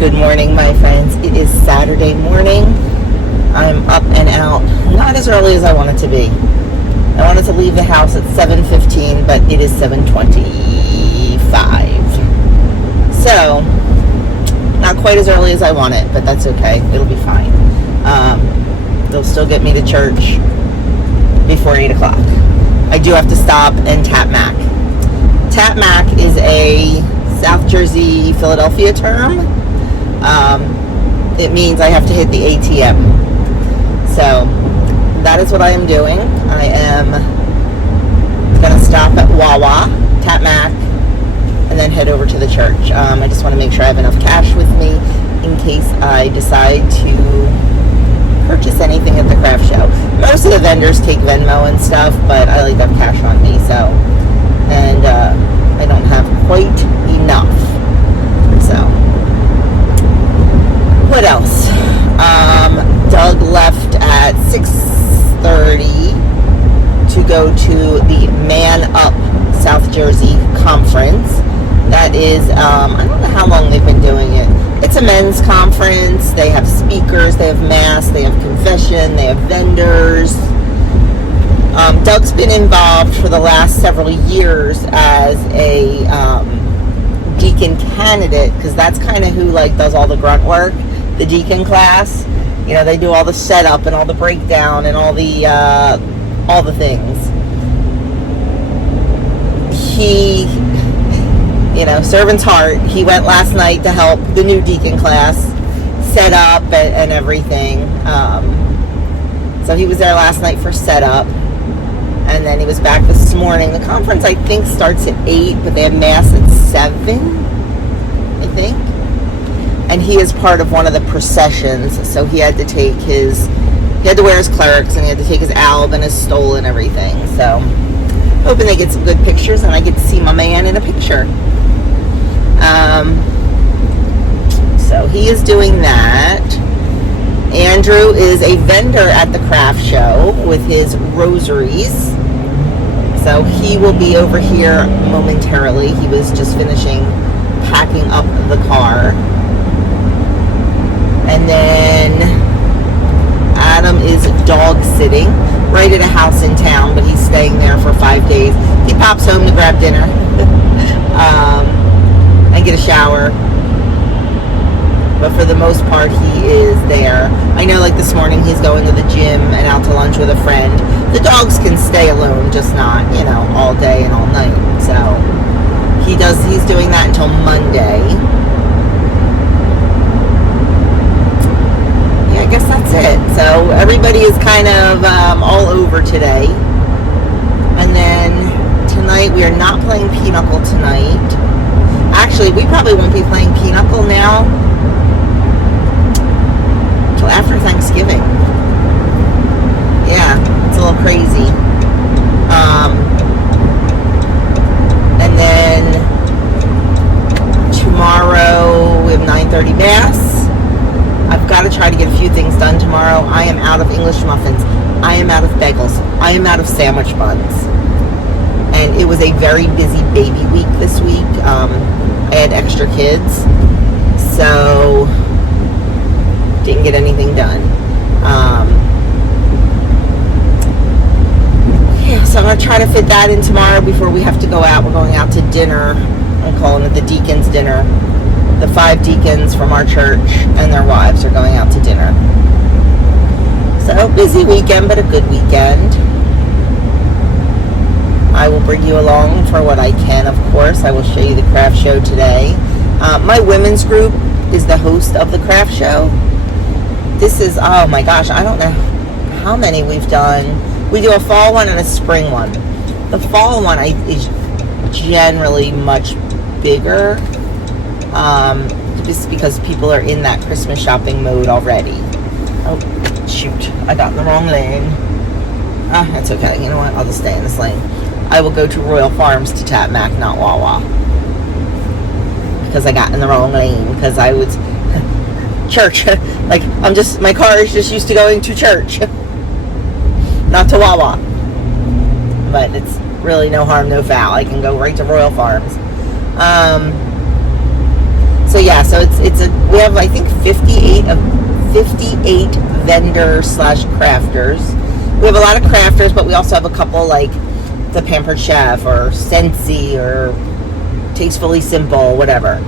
Good morning, my friends. It is Saturday morning. I'm up and out, not as early as I wanted to be. I wanted to leave the house at 7:15, but it is 7:25. So, not quite as early as I want it, but that's okay. It'll be fine. They'll still get me to church before 8 o'clock. I do have to stop and tap Mac. Tap Mac is a South Jersey, Philadelphia term. It means I have to hit the ATM. So that is what I am doing. I am going to stop at Wawa, tap Mac, and then head over to the church. I just want to make sure I have enough cash with me in case I decide to purchase anything at the craft show. Most of the vendors take Venmo and stuff, but I like to have cash on me. So, and I don't have quite enough. So, what else? Doug left at 6:30 to go to the Man Up South Jersey conference. That is, I don't know how long they've been doing it. It's a men's conference. They have speakers, they have mass, they have confession, they have vendors. Doug's been involved for the last several years as a deacon candidate, because that's kind of who like does all the grunt work, the deacon class. You know, they do all the setup and all the breakdown and all the things. He, you know, servant's heart. He went last night to help the new deacon class set up and everything. So he was there last night for setup. And then he was back this morning. The conference, I think, starts at 8, but they have mass at 7, I think. And he is part of one of the processions, so he had to wear his clerics, and he had to take his alb and his stole and everything. So, hoping they get some good pictures, and I get to see my man in a picture. So he is doing that. Andrew is a vendor at the craft show with his rosaries. So he will be over here momentarily. He was just finishing packing up the car. And then Adam is dog sitting right at a house in town, but he's staying there for 5 days. He pops home to grab dinner and get a shower. But for the most part, he is there. I know, like this morning, he's going to the gym and out to lunch with a friend. The dogs can stay alone, just not, you know, all day and all night. So he's doing that until Monday. Yeah, I guess that's it. So everybody is kind of all over today. And then tonight, we are not playing Pinochle tonight. Actually, we probably won't be playing Pinochle now till after Thanksgiving. Yeah, it's a little crazy. And then tomorrow we have 9:30 mass. I've got to try to get a few things done tomorrow. I am out of English muffins. I am out of bagels. I am out of sandwich buns. And it was a very busy baby week this week. I had extra kids, so didn't get anything done. Yeah, so I'm going to try to fit that in tomorrow before we have to go out. We're going out to dinner. I'm calling it the deacon's dinner. The 5 deacons from our church and their wives are going out to dinner. So busy weekend, but a good weekend. I will bring you along for what I can, of course. I will show you the craft show today. My women's group is the host of the craft show. This is, oh my gosh, I don't know how many we've done. We do a fall one and a spring one. The fall one is generally much bigger, just because people are in that Christmas shopping mode already. Oh, shoot, I got in the wrong lane. That's okay. You know what? I'll just stay in this lane. I will go to Royal Farms to tap Mac, not Wawa. Because I got in the wrong lane. Because I was... church. Like, my car is just used to going to church. Not to Wawa. But it's really no harm, no foul. I can go right to Royal Farms. So yeah, so we have, I think, 58 vendors slash crafters. We have a lot of crafters, but we also have a couple like the Pampered Chef or Scentsy or Tastefully Simple, whatever,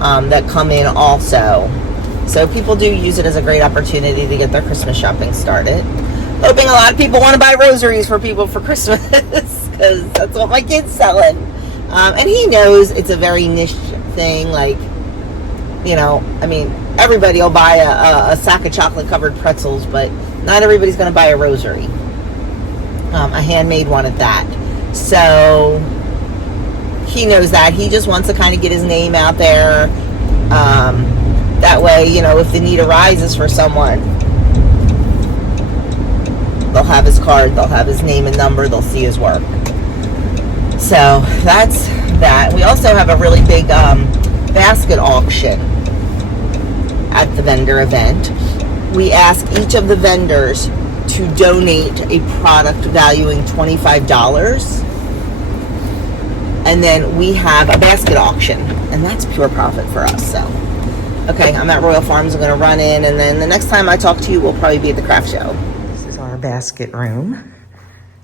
that come in also. So people do use it as a great opportunity to get their Christmas shopping started. Hoping a lot of people want to buy rosaries for people for Christmas, because that's what my kid's selling. And he knows it's a very niche thing. Like, you know, I mean, everybody will buy a sack of chocolate covered pretzels, but not everybody's going to buy a rosary. A handmade one at that. So he knows that. He just wants to kind of get his name out there. That way, you know, if the need arises for someone, they'll have his card, they'll have his name and number, they'll see his work. So that's that. We also have a really big basket auction at the vendor event. We ask each of the vendors to donate a product valuing $25. And then we have a basket auction, and that's pure profit for us. So, okay, I'm at Royal Farms. I'm going to run in, and then the next time I talk to you, we'll probably be at the craft show. This is our basket room.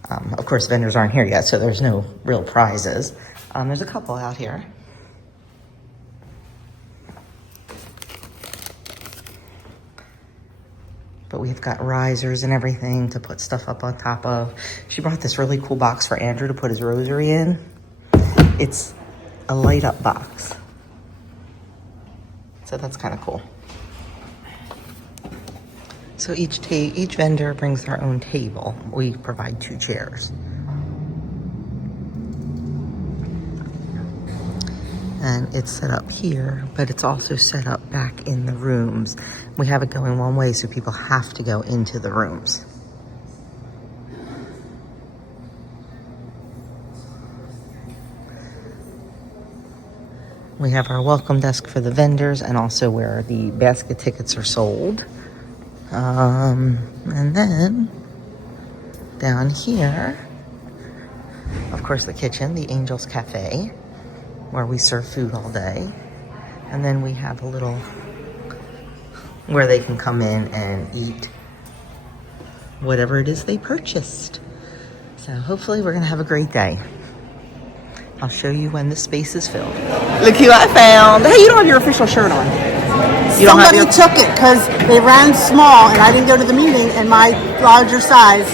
Of course, vendors aren't here yet, so there's no real prizes. There's a couple out here. But we've got risers and everything to put stuff up on top of. She brought this really cool box for Andrew to put his rosary in. It's a light up box. So that's kind of cool. So each vendor brings their own table. We provide 2 chairs. And it's set up here, but it's also set up back in the rooms. We have it going one way, so people have to go into the rooms. We have our welcome desk for the vendors and also where the basket tickets are sold. And then down here, of course, the kitchen, the Angels Cafe, where we serve food all day. And then we have a little where they can come in and eat whatever it is they purchased. So hopefully we're gonna have a great day. I'll show you when the space is filled. Look who I found. Hey, you don't have your official shirt on. Somebody took it because they ran small and I didn't go to the meeting in my larger size,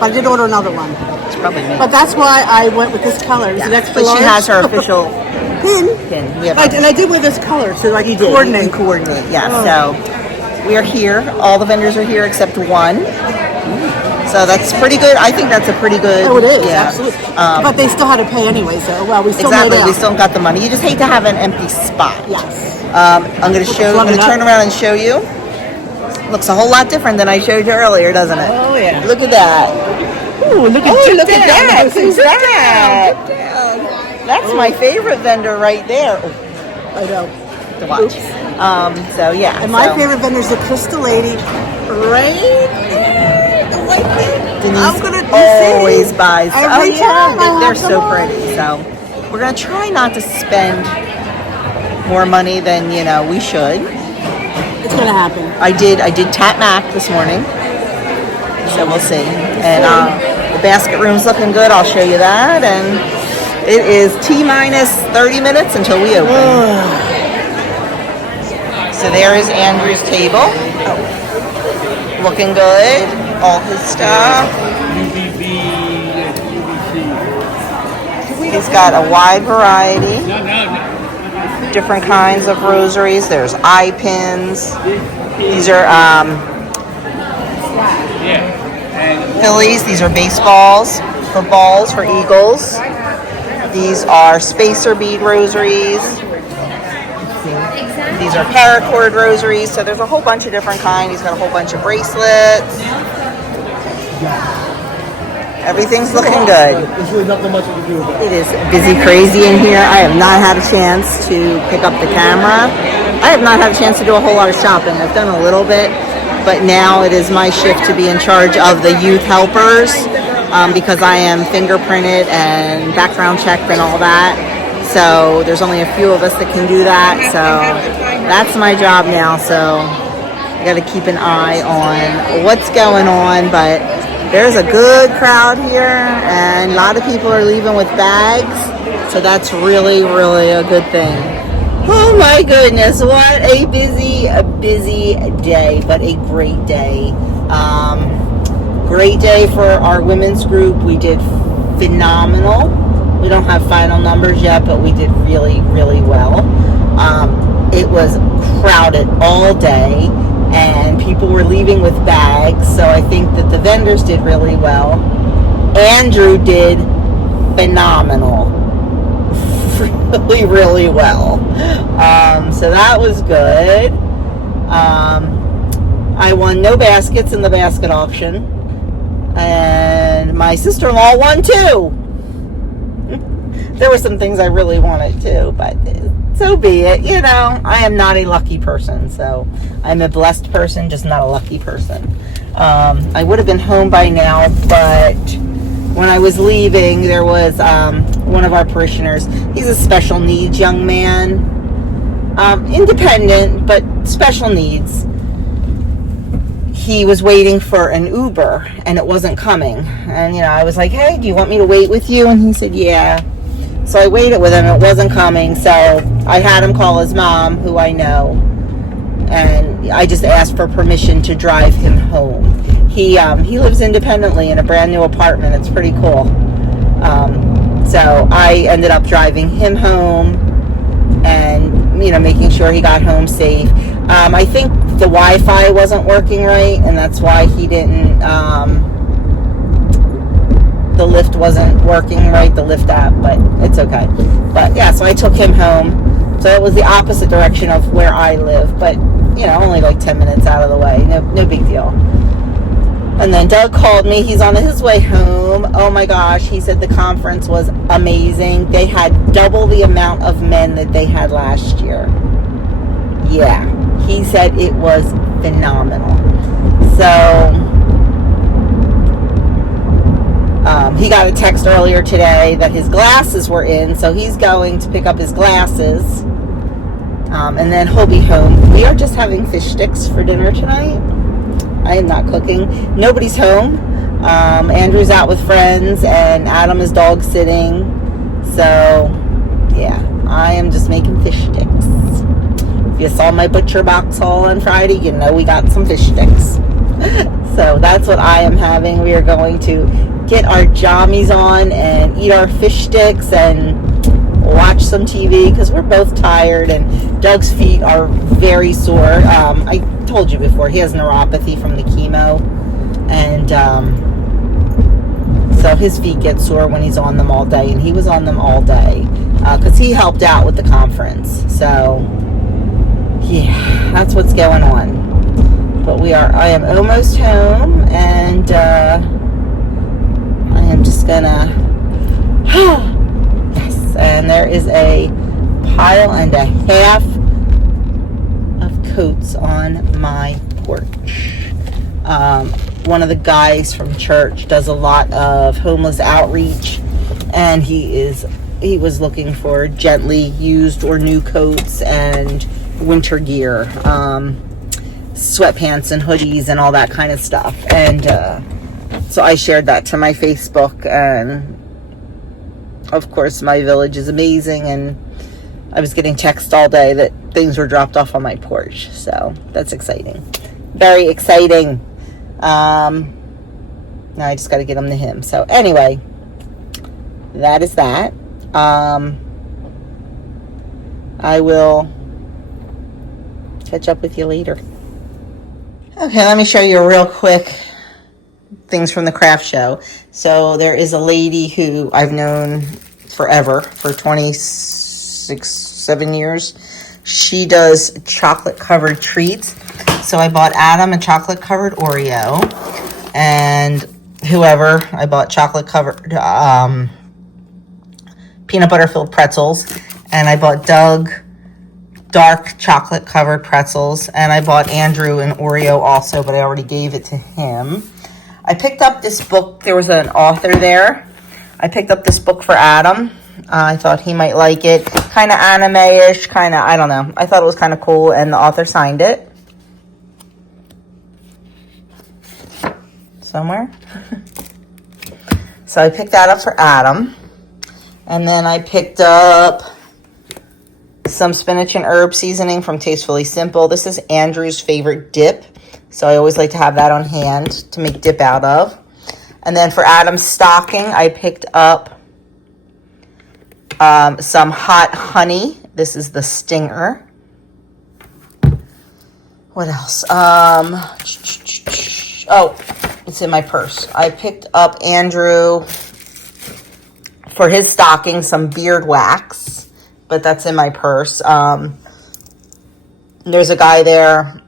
but I did order another one. It's probably me. But that's why I went with this color. Is it extra but large? she has her official pin. We have And I did with this color, so like you coordinate. Coordinate, yeah. So we are here. All the vendors are here except one. So that's pretty good. I think that's a pretty good. Oh, it is, absolutely. But they still had to pay anyway, so well, we still exactly. made it We out. still got the money. You just hate to have an empty spot. Yes. I'm going to turn around and show you. Looks a whole lot different than I showed you earlier, doesn't it? Oh yeah. Look at that. Ooh, look at that. Who's that? That's my favorite vendor right there. I know. To watch. So yeah. And my favorite vendor is the Crystal Lady, right there. Denise I'm gonna always buys. Every time they're so pretty. So we're gonna try not to spend more money than we should. It's gonna happen. I did Tap Mac this morning, so we'll see. And the basket room's looking good. I'll show you that. And it is T-minus 30 minutes until we open. So there is Andrew's table. Looking good. All his stuff. He's got a wide variety. Different kinds of rosaries. There's eye pins. These are Phillies. These are baseballs for balls for Eagles. These are spacer bead rosaries. These are paracord rosaries. So there's a whole bunch of different kinds. He's got a whole bunch of bracelets. Everything's looking good. There's really nothing much we can do about it. It is busy, crazy in here. I have not had a chance to pick up the camera. I have not had a chance to do a whole lot of shopping. I've done a little bit, but now it is my shift to be in charge of the youth helpers because I am fingerprinted and background checked and all that. So there's only a few of us that can do that. So that's my job now. So I got to keep an eye on what's going on. But there's a good crowd here, and a lot of people are leaving with bags. So that's really, really a good thing. Oh my goodness, what a busy day, but a great day. Great day for our women's group. We did phenomenal. We don't have final numbers yet, but we did really, really well. It was crowded all day, and people were leaving with bags, so I think that the vendors did really well. Andrew did phenomenal. Really, really well. So that was good. I won no baskets in the basket auction, and my sister-in-law won too. There were some things I really wanted to, but so be it. You know, I am not a lucky person, so I'm a blessed person, just not a lucky person. I would have been home by now, but when I was leaving, there was one of our parishioners. He's a special needs young man, independent, but special needs. He was waiting for an Uber, and it wasn't coming. And, you know, I was like, hey, do you want me to wait with you? And he said, yeah. So I waited with him. It wasn't coming. So I had him call his mom, who I know. And I just asked for permission to drive him home. He lives independently in a brand new apartment. It's pretty cool. So I ended up driving him home and, you know, making sure he got home safe. I think the Wi-Fi wasn't working right, and that's why he didn't, the Lyft wasn't working right, the Lyft app, but it's okay. But yeah, so I took him home. So it was the opposite direction of where I live, but, you know, only like 10 minutes out of the way. No big deal. And then Doug called me. He's on his way home. Oh my gosh, he said the conference was amazing. They had double the amount of men that they had last year. Yeah, he said it was phenomenal. So he got a text earlier today that his glasses were in, so he's going to pick up his glasses, and then he'll be home. We are just having fish sticks for dinner tonight. I am not cooking. Nobody's home. Andrew's out with friends, and Adam is dog sitting. So, yeah, I am just making fish sticks. If you saw my butcher box haul on Friday, you know we got some fish sticks. So that's what I am having. We are going to get our jammies on and eat our fish sticks and watch some TV because we're both tired, and Doug's feet are very sore. I told you before, he has neuropathy from the chemo, and so his feet get sore when he's on them all day, and he was on them all day because he helped out with the conference. So yeah, that's what's going on. But I am almost home, and I am just gonna yes, and there is a pile and a half of coats on my porch. One of the guys from church does a lot of homeless outreach, and he was looking for gently used or new coats and winter gear, sweatpants and hoodies and all that kind of stuff. And so I shared that to my Facebook, and of course my village is amazing, and I was getting texts all day that things were dropped off on my porch. So that's exciting. Very exciting. Now I just got to get them to him. So anyway, that is that. I will catch up with you later. Okay, let me show you a real quick things from the craft show. So there is a lady who I've known forever, for 7 years. She does chocolate covered treats. So I bought Adam a chocolate covered Oreo, and whoever, I bought chocolate covered peanut butter filled pretzels, and I bought Doug dark chocolate covered pretzels, and I bought Andrew an Oreo also, but I already gave it to him. I picked up this book. There was an author there. I picked up this book for Adam. I thought he might like it. Kind of anime-ish, kind of, I don't know. I thought it was kind of cool, and the author signed it. Somewhere. So I picked that up for Adam. And then I picked up some spinach and herb seasoning from Tastefully Simple. This is Andrew's favorite dip. So I always like to have that on hand to make dip out of. And then for Adam's stocking, I picked up some hot honey. This is the Stinger. What else? Oh, it's in my purse. I picked up Andrew for his stocking some beard wax, but that's in my purse. There's a guy there.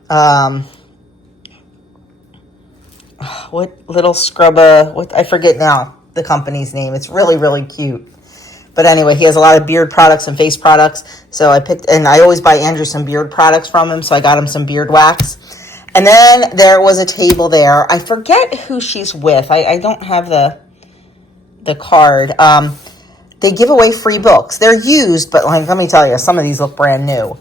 What little scrubba? What, I forget now the company's name. It's really, really cute. But anyway, he has a lot of beard products and face products. So I picked, and I always buy Andrew some beard products from him. So I got him some beard wax. And then there was a table there. I forget who she's with. I don't have the card. They give away free books. They're used, but like, let me tell you, some of these look brand new.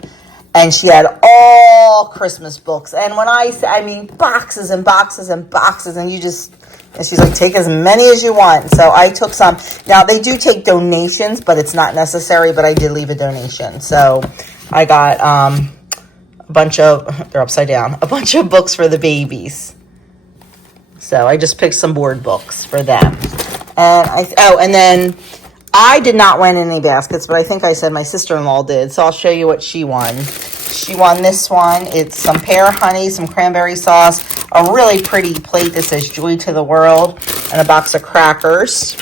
And she had all Christmas books. And when I say, I mean, boxes and boxes and boxes. And she's like, take as many as you want. So I took some. Now, they do take donations, but it's not necessary. But I did leave a donation. So I got a bunch of, they're upside down, a bunch of books for the babies. So I just picked some board books for them. And then I did not win any baskets, but I think I said my sister-in-law did. So I'll show you what she won. She won this one. It's some pear honey, some cranberry sauce, a really pretty plate that says Joy to the World, and a box of crackers.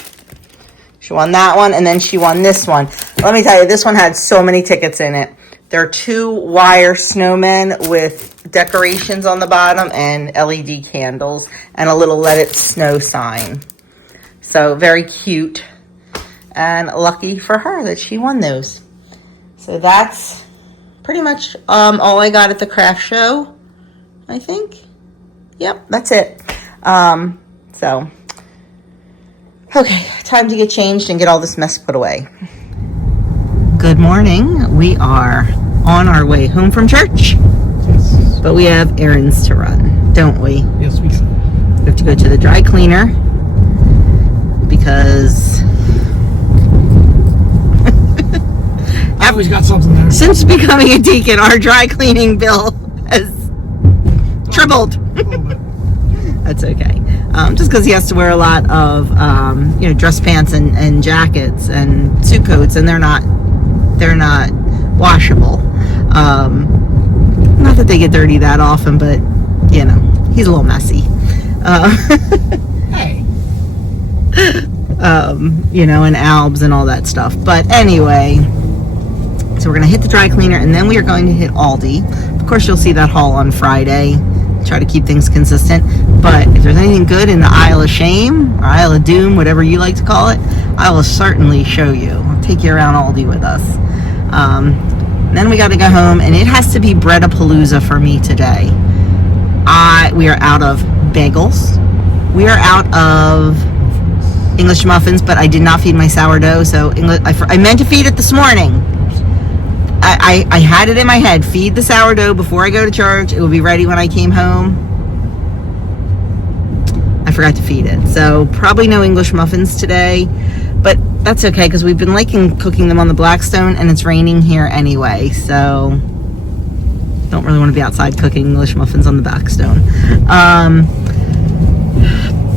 She won that one, and then she won this one. Let me tell you, this one had so many tickets in it. There are 2 wire snowmen with decorations on the bottom and LED candles and a little Let It Snow sign. So very cute. And lucky for her that she won those. So that's pretty much all I got at the craft show, I think. Yep, that's it. Okay, time to get changed and get all this mess put away. Good morning. We are on our way home from church. Yes. But we have errands to run, don't we? Yes, we do. We have to go to the dry cleaner because I always got something there. since becoming a deacon, our dry cleaning bill has tripled. That's okay. Just because he has to wear a lot of, dress pants and jackets and suit coats, and they're not washable. Not that they get dirty that often, but he's a little messy. Hey. And albs and all that stuff. But anyway, so we're going to hit the dry cleaner, and then we are going to hit Aldi. Of course, you'll see that haul on Friday. Try to keep things consistent. But if there's anything good in the aisle of shame, or aisle of doom, whatever you like to call it, I will certainly show you. I'll take you around Aldi with us. Then we got to go home, and it has to be Bread-a-Palooza for me today. We are out of bagels. We are out of English muffins, but I did not feed my sourdough, so I meant to feed it this morning. I had it in my head, feed the sourdough before I go to church. It will be ready when I came home. I forgot to feed it. So probably no English muffins today, but that's okay because we've been liking cooking them on the Blackstone, and it's raining here anyway, so don't really want to be outside cooking English muffins on the Blackstone.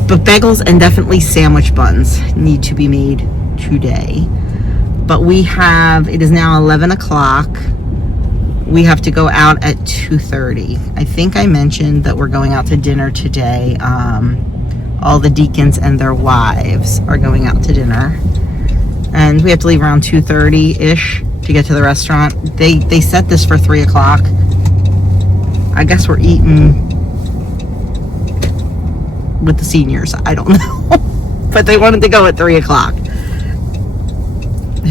But bagels and definitely sandwich buns need to be made today. But it is now 11 o'clock. We have to go out at 2:30. I think I mentioned that we're going out to dinner today. All the deacons and their wives are going out to dinner. And we have to leave around 2:30-ish to get to the restaurant. They set this for 3 o'clock. I guess we're eating with the seniors. I don't know. But they wanted to go at 3 o'clock.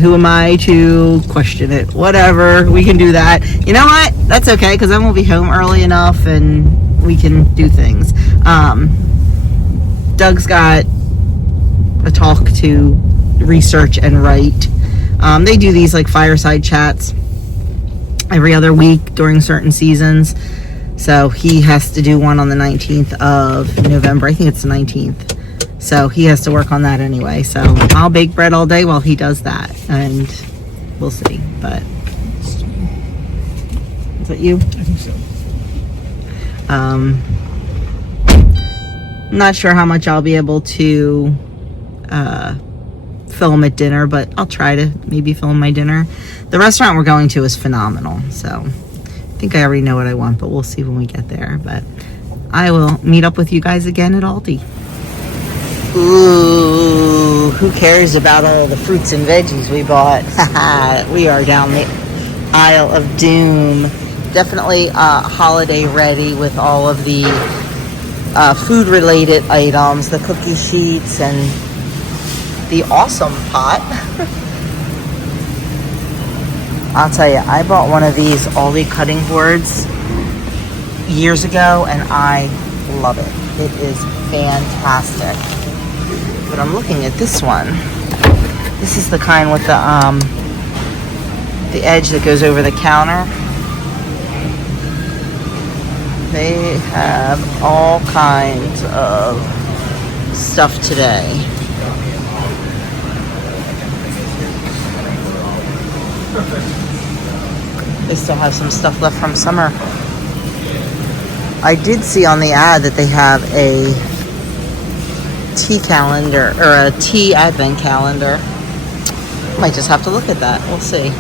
Who am I to question it? Whatever, we can do that. You know what? That's okay, because then we'll be home early enough and we can do things. Doug's got a talk to research and write They do these like fireside chats every other week during certain seasons. So he has to do one on the 19th of November. I think it's the 19th. So he has to work on that anyway. So I'll bake bread all day while he does that. And we'll see. But is that you? I think so. Not sure how much I'll be able to film at dinner, but I'll try to maybe film my dinner. The restaurant we're going to is phenomenal. So I think I already know what I want, but we'll see when we get there. But I will meet up with you guys again at Aldi. Ooh, who cares about all the fruits and veggies we bought? We are down the aisle of doom. Definitely holiday ready with all of the food related items, the cookie sheets and the awesome pot. I'll tell you, I bought one of these Aldi cutting boards years ago and I love it. It is fantastic. But I'm looking at this one. This is the kind with the edge that goes over the counter. They have all kinds of stuff today. They still have some stuff left from summer. I did see on the ad that they have a tea calendar or a tea advent calendar. Might just have to look at that. We'll see.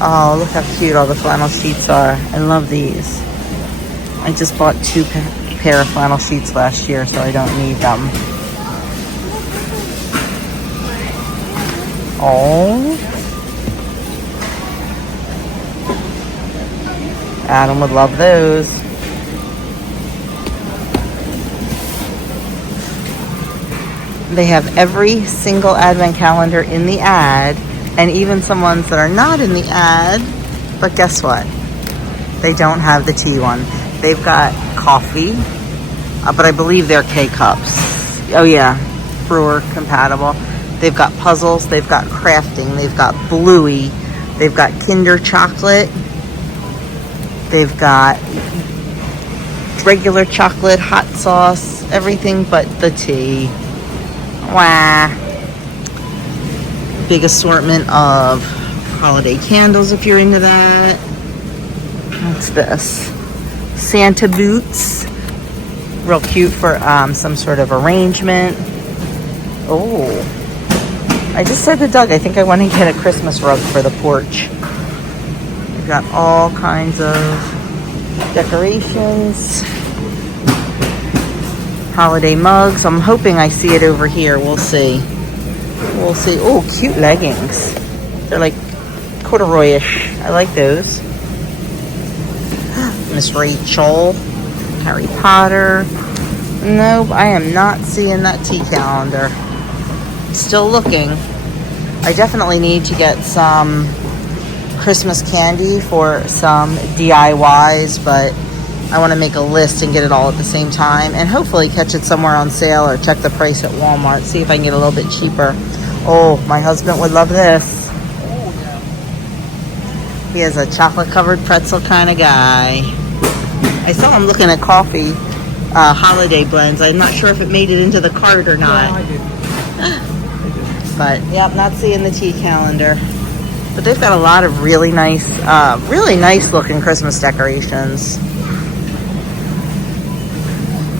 Oh, look how cute all the flannel sheets are. I love these. I just bought 2 pair of flannel sheets last year, so I don't need them. Oh. Adam would love those. They have every single advent calendar in the ad, and even some ones that are not in the ad. But guess what? They don't have the tea one. They've got coffee, but I believe they're K-cups. Oh yeah, brewer compatible. They've got puzzles, they've got crafting, they've got Bluey, they've got Kinder chocolate, they've got regular chocolate, hot sauce, everything but the tea. Wah. Big assortment of holiday candles if you're into that. What's this? Santa boots. Real cute for some sort of arrangement. Oh. I just said to Doug, I think I want to get a Christmas rug for the porch. We've got all kinds of decorations. Holiday mugs. I'm hoping I see it over here. We'll see. We'll see. Oh, cute leggings. They're like corduroyish. I like those. Miss Rachel. Harry Potter. Nope, I am not seeing that tea calendar. Still looking. I definitely need to get some Christmas candy for some DIYs, but I want to make a list and get it all at the same time and hopefully catch it somewhere on sale or check the price at Walmart, see if I can get a little bit cheaper. Oh, my husband would love this. He is a chocolate covered pretzel kind of guy. I saw him looking at coffee holiday blends. I'm not sure if it made it into the cart or not. Yeah, I did. But yep, not seeing the tea calendar. But they've got a lot of really nice looking Christmas decorations.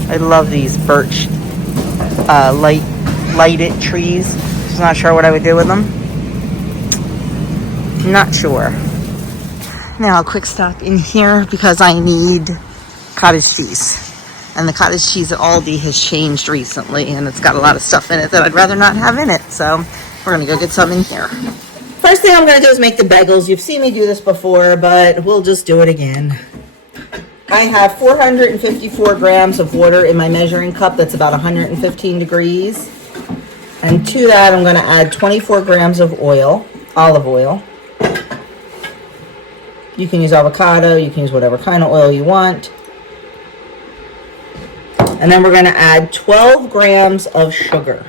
I love these birch lighted trees. Just not sure what I would do with them. Not sure. Now a quick stop in here because I need cottage cheese. And the cottage cheese at Aldi has changed recently, and it's got a lot of stuff in it that I'd rather not have in it. So we're going to go get some in here. First thing I'm going to do is make the bagels. You've seen me do this before, but we'll just do it again. I have 454 grams of water in my measuring cup. That's about 115 degrees. And to that, I'm going to add 24 grams of oil, olive oil. You can use avocado. You can use whatever kind of oil you want. And then we're going to add 12 grams of sugar.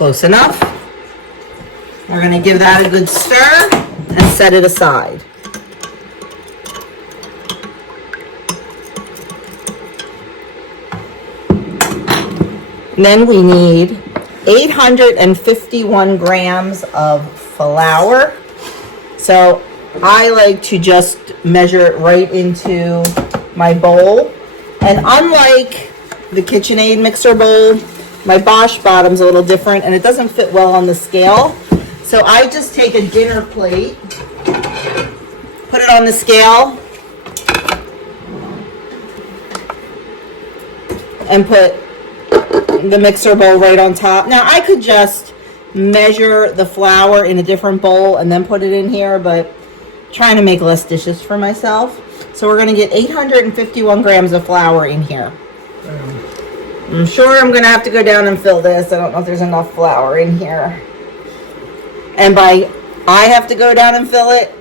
Close enough. We're going to give that a good stir and set it aside. And then we need 851 grams of flour. So I like to just measure it right into my bowl. And unlike the KitchenAid mixer bowl, my Bosch bottom's a little different and it doesn't fit well on the scale. So I just take a dinner plate, put it on the scale, and put the mixer bowl right on top. Now I could just measure the flour in a different bowl and then put it in here, but I'm trying to make less dishes for myself. So we're gonna get 851 grams of flour in here. I'm sure I'm gonna have to go down and fill this. I don't know if there's enough flour in here. And by I have to go down and fill it,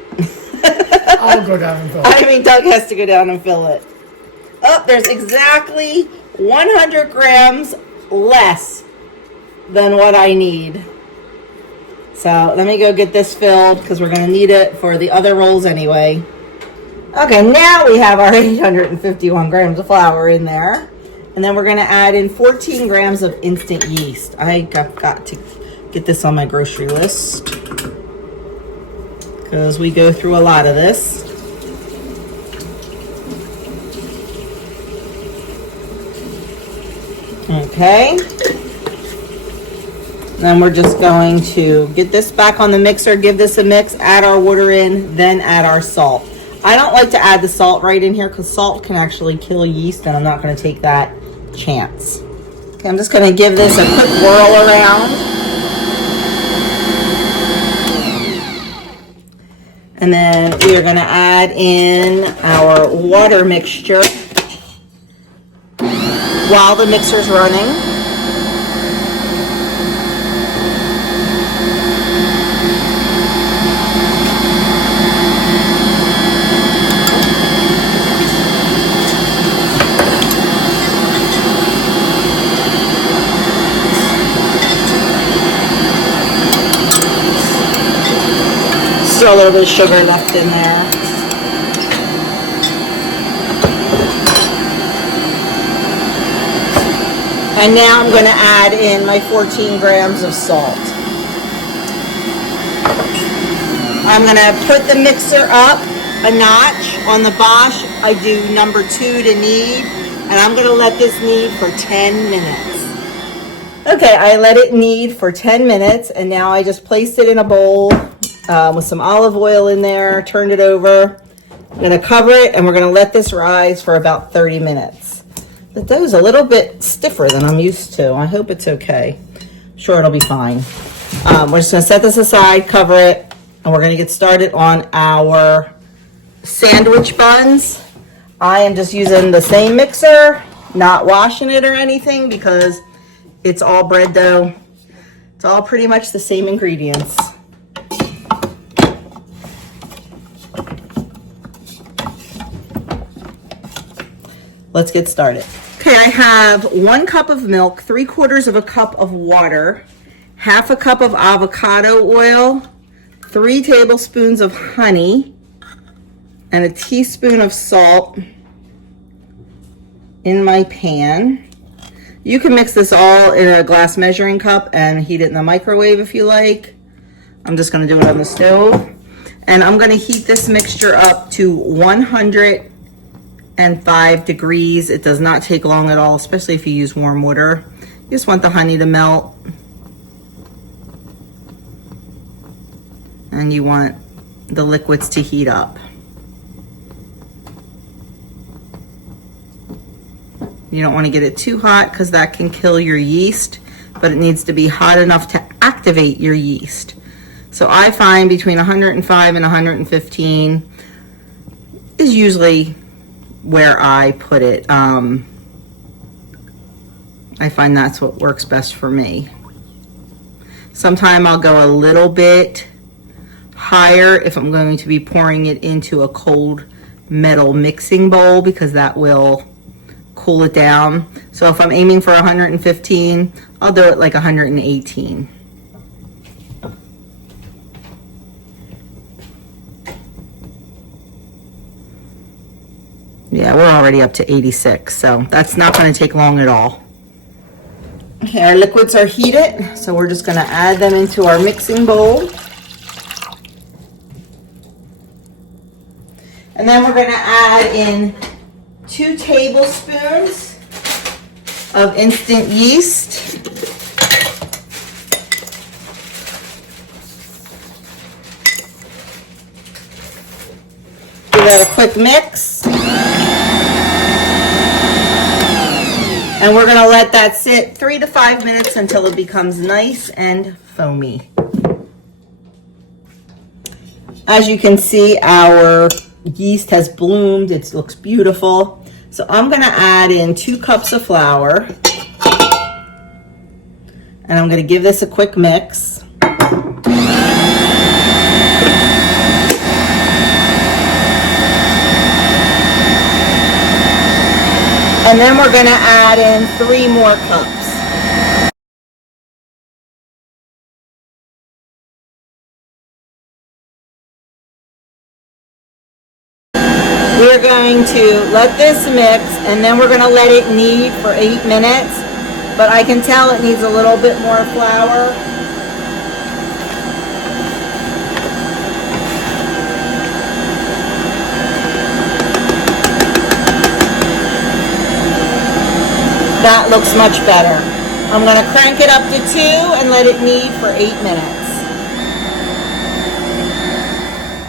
I'll go down and fill it. I mean Doug has to go down and fill it. Oh, there's exactly 100 grams less than what I need. So let me go get this filled because we're gonna need it for the other rolls anyway. Okay, now we have our 851 grams of flour in there. And then we're gonna add in 14 grams of instant yeast. I got to get this on my grocery list because we go through a lot of this. Okay. Then we're just going to get this back on the mixer, give this a mix, add our water in, then add our salt. I don't like to add the salt right in here because salt can actually kill yeast and I'm not going to take that chance. Okay, I'm just going to give this a quick whirl around. And then we are going to add in our water mixture while the mixer's running. Still a little bit of sugar left in there. And now I'm going to add in my 14 grams of salt. I'm going to put the mixer up a notch on the Bosch. I do number 2 to knead, and I'm going to let this knead for 10 minutes. Okay, I let it knead for 10 minutes, and now I just placed it in a bowl with some olive oil in there, turned it over. I'm going to cover it, and we're going to let this rise for about 30 minutes. The dough's a little bit stiffer than I'm used to. I hope it's okay. Sure, it'll be fine. We're just going to set this aside, cover it, and we're going to get started on our sandwich buns. I am just using the same mixer, not washing it or anything because it's all bread dough. It's all pretty much the same ingredients. Let's get started. Okay, I have 1 cup of milk, 3/4 cup of water, 1/2 cup of avocado oil, 3 tablespoons of honey, and a teaspoon of salt in my pan. You can mix this all in a glass measuring cup and heat it in the microwave if you like. I'm just going to do it on the stove. And I'm going to heat this mixture up to 105 degrees. It does not take long at all, especially if you use warm water. You just want the honey to melt. And you want the liquids to heat up. You don't want to get it too hot because that can kill your yeast, but it needs to be hot enough to activate your yeast. So I find between 105 and 115 is usually where I put it. I find that's what works best for me. Sometime I'll go a little bit higher if I'm going to be pouring it into a cold metal mixing bowl because that will cool it down. So if I'm aiming for 115, I'll do it like 118. Yeah, we're already up to 86, so that's not going to take long at all. Okay, our liquids are heated, so we're just going to add them into our mixing bowl. And then we're going to add in 2 tablespoons of instant yeast. Give that a quick mix. And we're gonna let that sit 3 to 5 minutes until it becomes nice and foamy. As you can see, our yeast has bloomed. It looks beautiful. So I'm gonna add in 2 cups of flour. And I'm gonna give this a quick mix. And then we're gonna add in 3 more cups. We're going to let this mix, and then we're gonna let it knead for 8 minutes. But I can tell it needs a little bit more flour. That looks much better. I'm going to crank it up to 2 and let it knead for 8 minutes.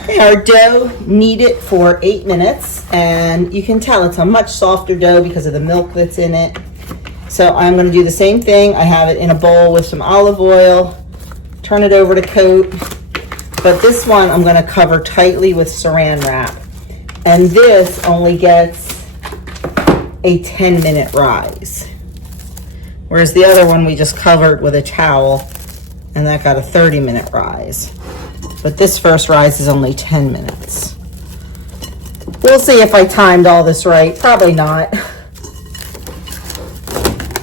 Okay, our dough kneaded for 8 minutes, and you can tell it's a much softer dough because of the milk that's in it. So I'm going to do the same thing. I have it in a bowl with some olive oil, turn it over to coat. But this one I'm going to cover tightly with saran wrap. And this only gets a 10-minute rise. Whereas the other one we just covered with a towel, and that got a 30-minute rise. But this first rise is only 10 minutes. We'll see if I timed all this right. Probably not.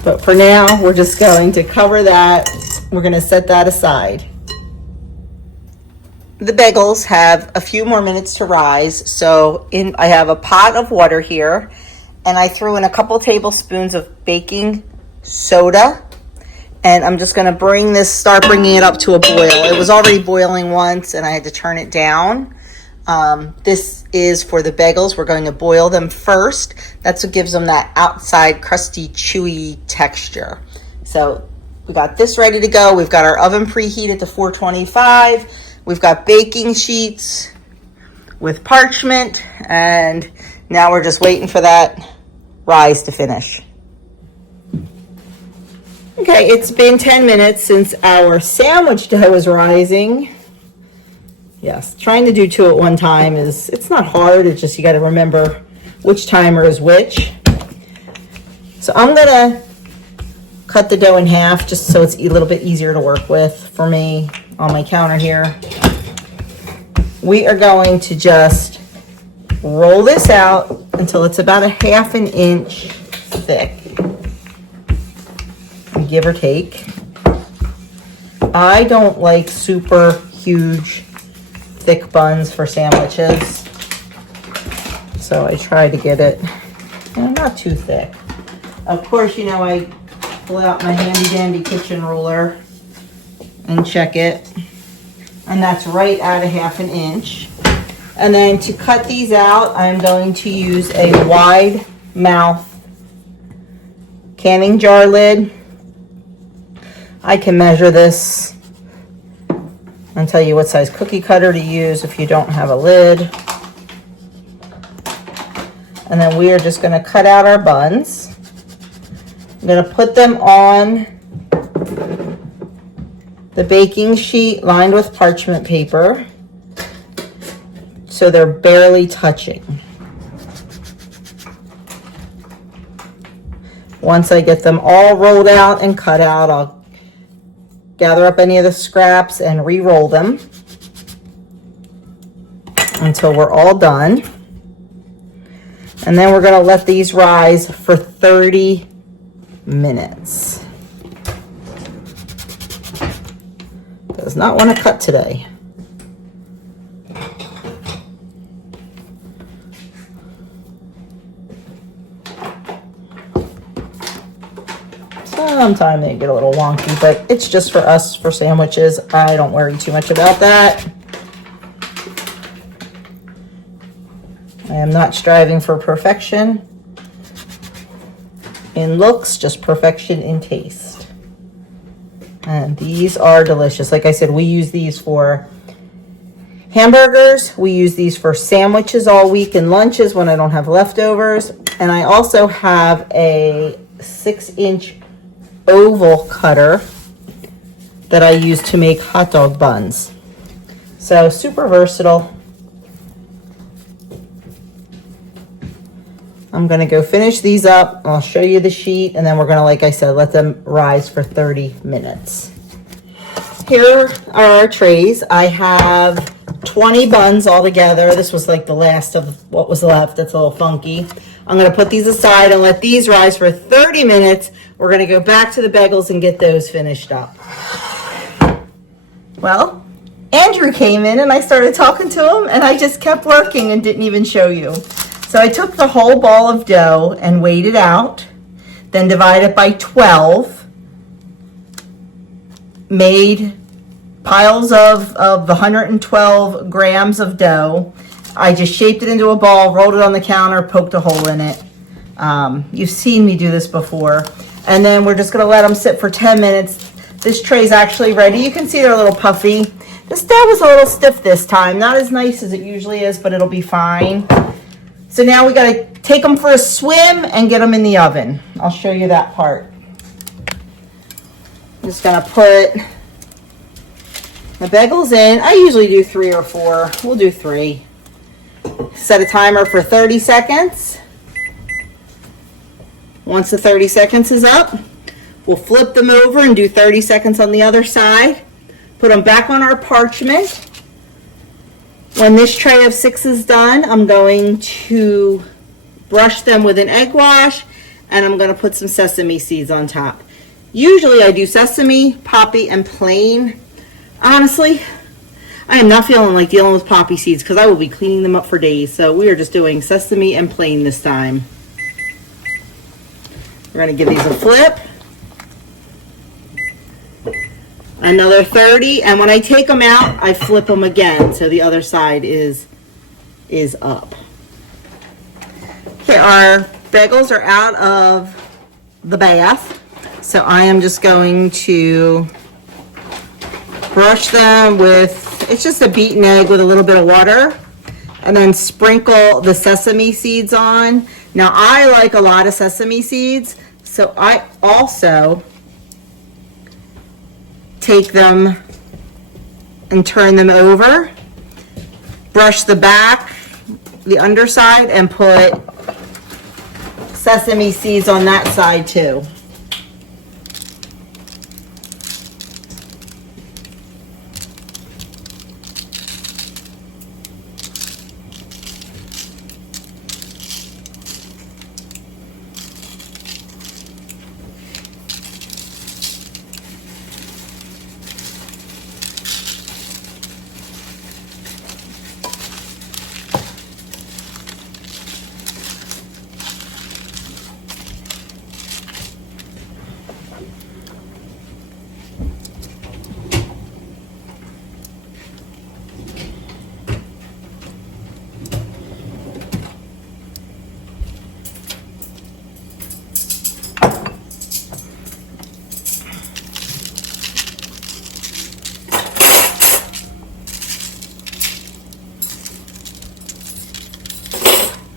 But for now, we're just going to cover that. We're going to set that aside. The bagels have a few more minutes to rise. So I have a pot of water here, and I threw in a couple tablespoons of baking soda. And I'm just going to start bringing it up to a boil. It was already boiling once, and I had to turn it down. This is for the bagels. We're going to boil them first. That's what gives them that outside crusty, chewy texture. So we got this ready to go. We've got our oven preheated to 425. We've got baking sheets with parchment, and now we're just waiting for that rise to finish. Okay, it's been 10 minutes since our sandwich dough is rising. Yes, trying to do 2 at one time it's not hard. It's just you got to remember which timer is which. So I'm going to cut the dough in half just so it's a little bit easier to work with for me on my counter here. We are going to just roll this out until it's about a 1/2 inch thick, give or take. I don't like super huge thick buns for sandwiches, so I try to get it not too thick. Of course, I pull out my handy dandy kitchen ruler and check it, and that's right at a 1/2 inch. And then to cut these out, I'm going to use a wide mouth canning jar lid. I can measure this and tell you what size cookie cutter to use if you don't have a lid. And then we are just going to cut out our buns. I'm going to put them on the baking sheet lined with parchment paper so they're barely touching. Once I get them all rolled out and cut out, I'll gather up any of the scraps and re-roll them until we're all done. And then we're gonna let these rise for 30 minutes. Does not want to cut today. Sometimes they get a little wonky, but it's just for us for sandwiches. I don't worry too much about that. I am not striving for perfection in looks, just perfection in taste. And these are delicious. Like I said, we use these for hamburgers. We use these for sandwiches all week and lunches when I don't have leftovers. And I also have a 6-inch oval cutter that I use to make hot dog buns. So super versatile. I'm gonna go finish these up. I'll show you the sheet, and then we're gonna, like I said, let them rise for 30 minutes. Here are our trays. I have 20 buns all together. This was like the last of what was left. That's a little funky. I'm gonna put these aside and let these rise for 30 minutes. We're gonna go back to the bagels and get those finished up. Well, Andrew came in and I started talking to him, and I just kept working and didn't even show you. So I took the whole ball of dough and weighed it out, then divided it by 12, made piles of the 112 grams of dough. I just shaped it into a ball, rolled it on the counter, poked a hole in it. You've seen me do this before. And then we're just gonna let them sit for 10 minutes. This tray's actually ready. You can see they're a little puffy. This dough was a little stiff this time. Not as nice as it usually is, but it'll be fine. So now we gotta take them for a swim and get them in the oven. I'll show you that part. I'm just gonna put the bagels in. I usually do 3 or 4. We'll do 3. Set a timer for 30 seconds. Once the 30 seconds is up, we'll flip them over and do 30 seconds on the other side. Put them back on our parchment. When this tray of 6 is done, I'm going to brush them with an egg wash, and I'm going to put some sesame seeds on top. Usually I do sesame, poppy, and plain. Honestly, I am not feeling like dealing with poppy seeds because I will be cleaning them up for days. So we are just doing sesame and plain this time. We're going to give these a flip. Another 30, and when I take them out, I flip them again so the other side is up. Okay, our bagels are out of the bath, so I am just going to brush them with, it's just a beaten egg with a little bit of water, and then sprinkle the sesame seeds on. Now I like a lot of sesame seeds, so I also take them and turn them over, brush the back, the underside, and put sesame seeds on that side too.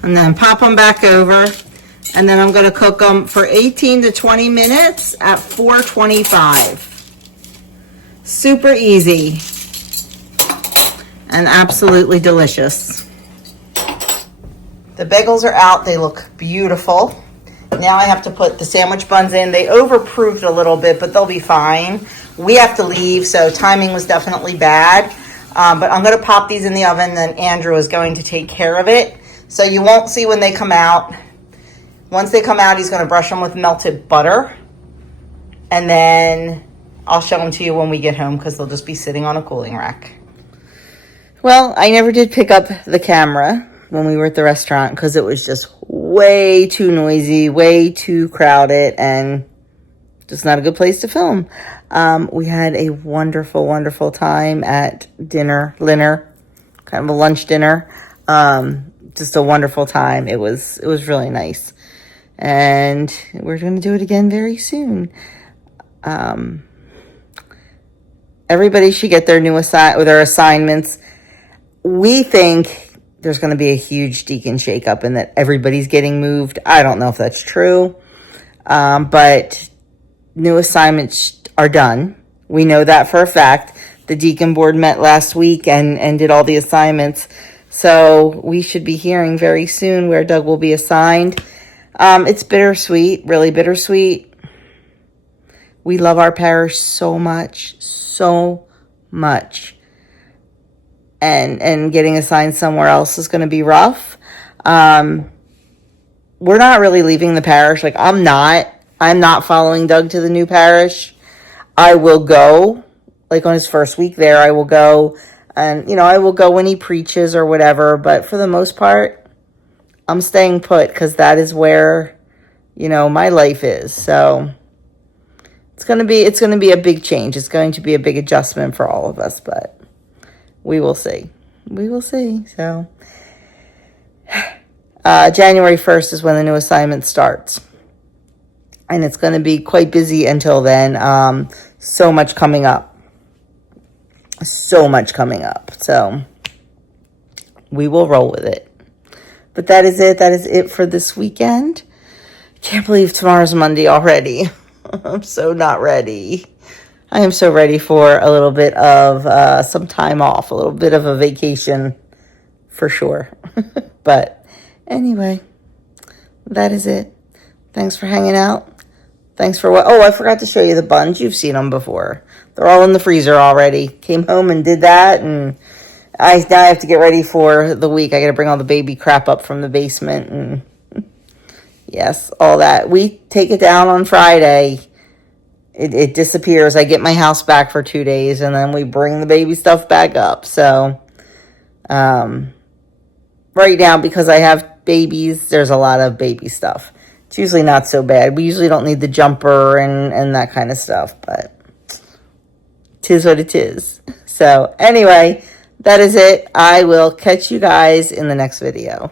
And then pop them back over, and then I'm going to cook them for 18 to 20 minutes at 425. Super easy and absolutely delicious. The bagels are out. They look beautiful. Now I have to put the sandwich buns in. They overproofed a little bit, but they'll be fine. We have to leave, so timing was definitely bad. But I'm going to pop these in the oven, then Andrew is going to take care of it. So you won't see when they come out. Once they come out, he's going to brush them with melted butter. And then I'll show them to you when we get home because they'll just be sitting on a cooling rack. Well, I never did pick up the camera when we were at the restaurant because it was just way too noisy, way too crowded, and just not a good place to film. We had a wonderful, wonderful time at dinner, kind of a lunch dinner. Just a wonderful time. It was really nice. And we're going to do it again very soon. Everybody should get their their assignments. We think there's going to be a huge deacon shakeup and that everybody's getting moved. I don't know if that's true. But new assignments are done. We know that for a fact. The deacon board met last week and did all the assignments. So we should be hearing very soon where Doug will be assigned. It's bittersweet, really bittersweet. We love our parish so much. And getting assigned somewhere else is going to be rough. We're not really leaving the parish. Like, I'm not following Doug to the new parish. I will go, like on his first week there, I will go. And, I will go when he preaches or whatever. But for the most part, I'm staying put because that is where, my life is. So it's going to be a big change. It's going to be a big adjustment for all of us, but we will see. So January 1st is when the new assignment starts. And it's going to be quite busy until then. So much coming up. So we will roll with it. But that is it. That is it for this weekend. Can't believe tomorrow's Monday already. I'm so not ready. I am so ready for a little bit of some time off, a little bit of a vacation for sure. But anyway, that is it. Thanks for hanging out. Thanks for what? Oh, I forgot to show you the buns. You've seen them before. They're all in the freezer already. Came home and did that, and now I have to get ready for the week. I got to bring all the baby crap up from the basement, and yes, all that. We take it down on Friday. It disappears. I get my house back for 2 days, and then we bring the baby stuff back up. So, right now, because I have babies, there's a lot of baby stuff. It's usually not so bad. We usually don't need the jumper and that kind of stuff, but 'tis what it is. So, anyway, that is it. I will catch you guys in the next video.